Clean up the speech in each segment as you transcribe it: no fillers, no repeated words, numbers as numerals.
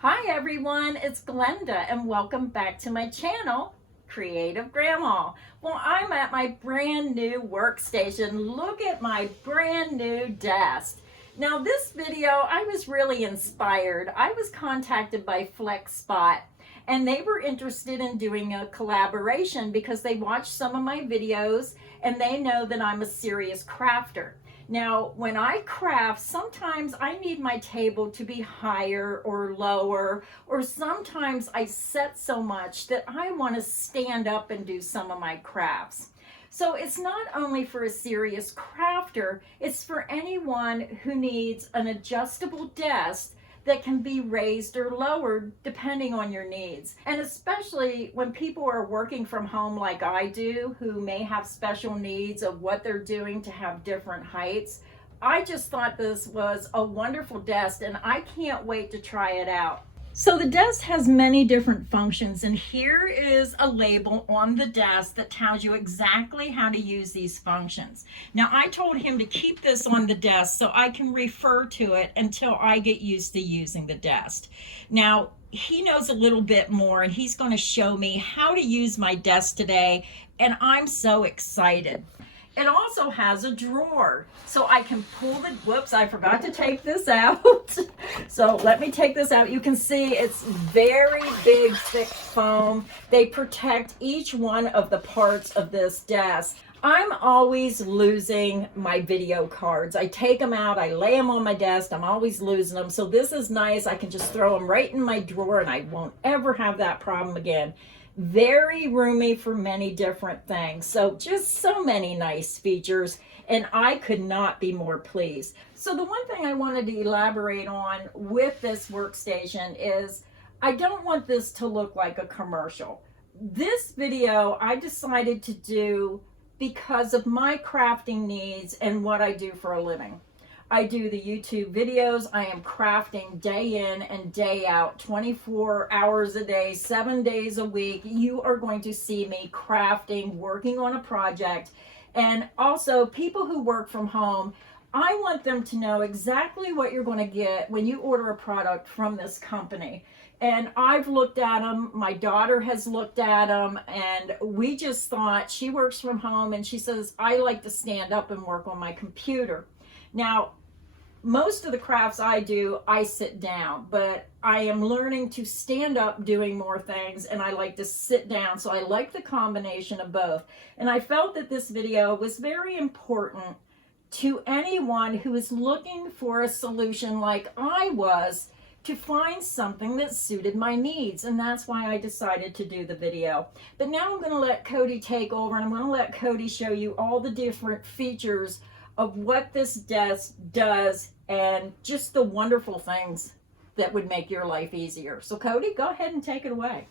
Hi everyone, it's Glenda and welcome back to my channel, Creative Grandma. Well, I'm at my brand new workstation. Look at my brand new desk. Now this video, I was really inspired. I was contacted by Flexispot and they were interested in doing a collaboration because they watched some of my videos and they know that I'm a serious crafter. Now, when I craft, sometimes I need my table to be higher or lower, or sometimes I set so much that I want to stand up and do some of my crafts. So it's not only for a serious crafter, it's for anyone who needs an adjustable desk that can be raised or lowered depending on your needs. And especially when people are working from home like I do, who may have special needs of what they're doing to have different heights. I just thought this was a wonderful desk and I can't wait to try it out. So the desk has many different functions, and here is a label on the desk that tells you exactly how to use these functions. Now, I told him to keep this on the desk so I can refer to it until I get used to using the desk. Now, he knows a little bit more and he's going to show me how to use my desk today, and I'm so excited. It also has a drawer, so I can pull the, whoops, I forgot to take this out. So let me take this out. You can see it's very big, thick foam. They protect each one of the parts of this desk. I'm always losing my video cards. I take them out, I lay them on my desk, I'm always losing them. So this is nice. I can just throw them right in my drawer and I won't ever have that problem again. Very roomy for many different things. So just so many nice features, and I could not be more pleased. So the one thing I wanted to elaborate on with this workstation is I don't want this to look like a commercial. This video I decided to do because of my crafting needs and what I do for a living. I do the YouTube videos. I am crafting day in and day out, 24 hours a day, 7 days a week. You are going to see me crafting, working on a project. And also people who work from home, I want them to know exactly what you're going to get when you order a product from this company. And I've looked at them, my daughter has looked at them, and we just thought, she works from home and she says, I like to stand up and work on my computer. Now, most of the crafts I do, I sit down, but I am learning to stand up doing more things, and I like to sit down. So I like the combination of both. And I felt that this video was very important to anyone who is looking for a solution like I was to find something that suited my needs. And that's why I decided to do the video. But now I'm going to let Cody take over, and I'm going to let Cody show you all the different features of what this desk does and just the wonderful things that would make your life easier. So Cody, go ahead and take it away.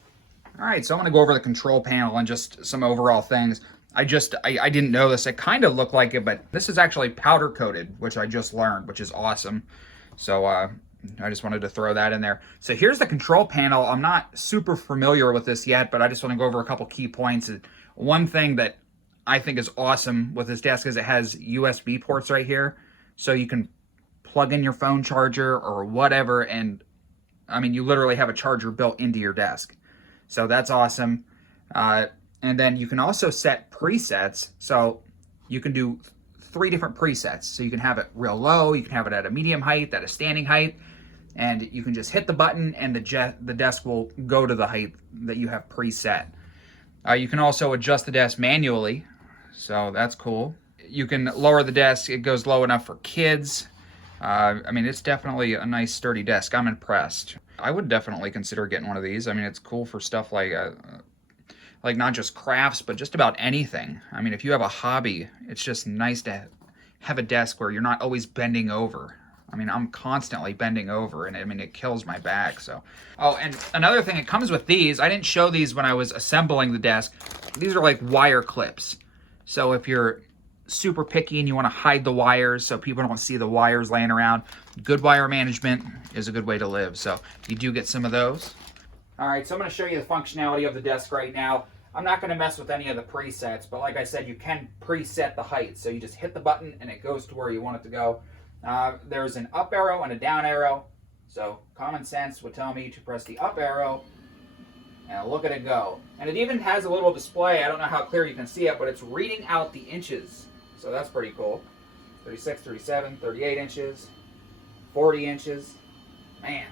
All right, so I'm going to go over the control panel and just some overall things. I didn't know this. It kind of looked like it, but this is actually powder coated, which I just learned, which is awesome. So I just wanted to throw that in there. So here's the control panel. I'm not super familiar with this yet, but I just want to go over a couple key points. One thing that I think is awesome with this desk is it has USB ports right here. So you can plug in your phone charger or whatever, and I mean, you literally have a charger built into your desk. So that's awesome. And then you can also set presets. So you can do 3 different presets. So you can have it real low, you can have it at a medium height, at a standing height, and you can just hit the button and the desk will go to the height that you have preset. You can also adjust the desk manually. So that's cool. You can lower the desk. It goes low enough for kids. I mean, it's definitely a nice sturdy desk. I'm impressed. I would definitely consider getting one of these. I mean, it's cool for stuff like not just crafts, but just about anything. I mean, if you have a hobby, it's just nice to have a desk where you're not always bending over. I mean, I'm constantly bending over, and I mean, it kills my back. So, oh, and another thing, it comes with these. I didn't show these when I was assembling the desk. These are like wire clips. So if you're super picky and you want to hide the wires so people don't see the wires laying around, good wire management is a good way to live. So you do get some of those. All right, so I'm going to show you the functionality of the desk right now. I'm not going to mess with any of the presets, but like I said, you can preset the height. So you just hit the button and it goes to where you want it to go. There's an up arrow and a down arrow. So common sense would tell me to press the up arrow and look at it go. And it even has a little display. I don't know how clear you can see it, but it's reading out the inches. So that's pretty cool. 36, 37, 38 inches, 40 inches. Man,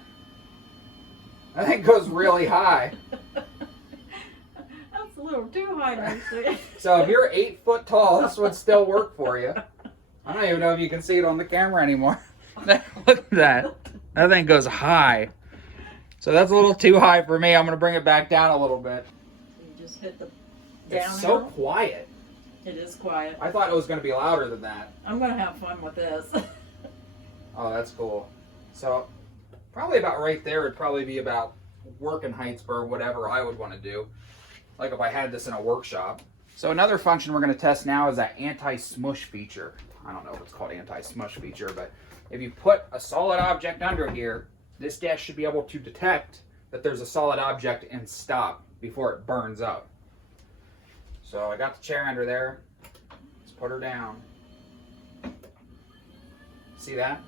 that thing goes really high. That's a little too high, actually. So if you're 8 foot tall, this would still work for you. I don't even know if you can see it on the camera anymore. Look at that. That thing goes high. So that's a little too high for me. I'm going to bring it back down a little bit. You just hit the down It's so arrow. quiet. It is quiet. I thought it was going to be louder than that. I'm going to have fun with this. Oh, that's cool. So probably about right there would probably be about working heights for whatever I would want to do. Like if I had this in a workshop. So another function we're going to test now is that anti-smush feature. I don't know if it's called anti-smush feature, but if you put a solid object under here, this desk should be able to detect that there's a solid object and stop before it burns up. So I got the chair under there. Let's put her down. See that?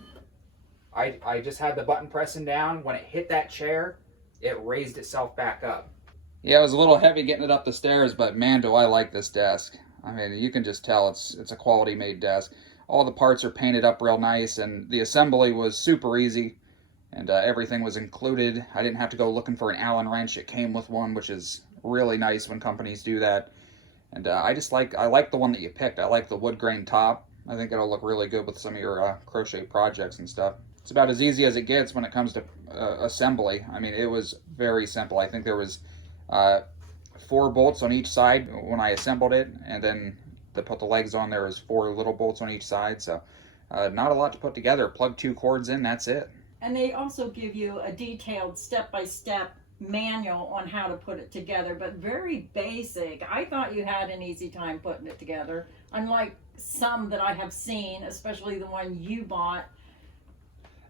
I just had the button pressing down. When it hit that chair, it raised itself back up. Yeah, it was a little heavy getting it up the stairs, but man, do I like this desk. I mean, you can just tell it's a quality made desk. All the parts are painted up real nice, and the assembly was super easy, and everything was included. I didn't have to go looking for an Allen wrench. It came with one, which is really nice when companies do that. And I like the one that you picked. I like the wood grain top. I think it'll look really good with some of your crochet projects and stuff. It's about as easy as it gets when it comes to assembly. I mean, it was very simple. I think there was 4 bolts on each side when I assembled it, and then to put the legs on, there was 4 little bolts on each side. So not a lot to put together. Plug 2 cords in, that's it. And they also give you a detailed step-by-step manual on how to put it together, but very basic. I thought you had an easy time putting it together, unlike some that I have seen, especially the one you bought.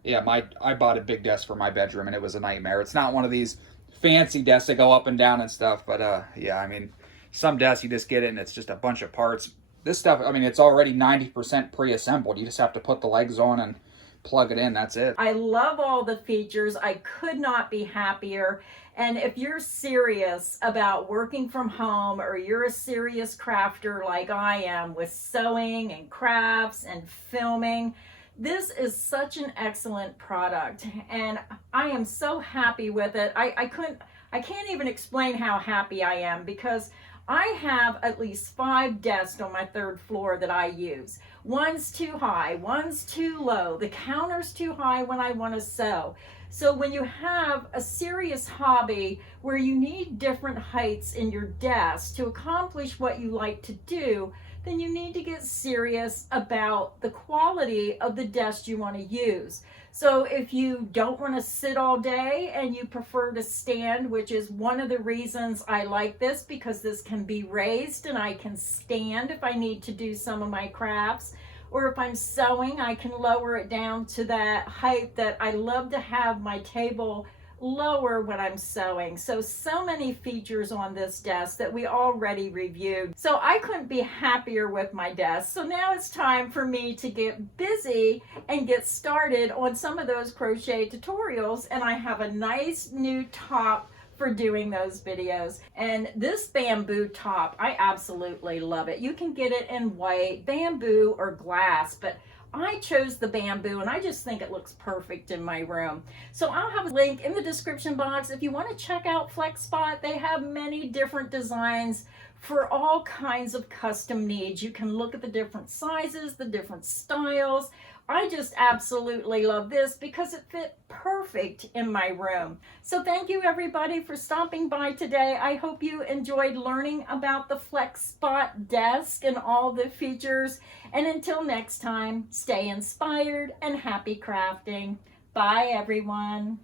Yeah, I bought a big desk for my bedroom, and it was a nightmare. It's not one of these fancy desks that go up and down and stuff, but yeah, I mean, some desks you just get it and it's just a bunch of parts. This stuff, I mean, it's already 90% pre-assembled. You just have to put the legs on and plug it in. That's it. I love all the features. I could not be happier. And if you're serious about working from home, or you're a serious crafter like I am with sewing and crafts and filming, this is such an excellent product, and I am so happy with it. I can't even explain how happy I am, because I have at least 5 desks on my 3rd floor that I use. One's too high, one's too low, the counter's too high when I want to sew. So when you have a serious hobby where you need different heights in your desk to accomplish what you like to do, then you need to get serious about the quality of the desk you want to use. So if you don't want to sit all day and you prefer to stand, which is one of the reasons I like this, because this can be raised and I can stand if I need to do some of my crafts. Or if I'm sewing, I can lower it down to that height that I love to have my table lower when I'm sewing. So many features on this desk that we already reviewed. So I couldn't be happier with my desk. So now it's time for me to get busy and get started on some of those crochet tutorials. And I have a nice new top for doing those videos. And this bamboo top, I absolutely love it. You can get it in white, bamboo, or glass, but I chose the bamboo, and I just think it looks perfect in my room. So I'll have a link in the description box if you want to check out Flexispot. They have many different designs for all kinds of custom needs. You can look at the different sizes, the different styles. I just absolutely love this because it fit perfect in my room. So thank you everybody for stopping by today. I hope you enjoyed learning about the Flexispot desk and all the features. And until next time, stay inspired and happy crafting. Bye everyone.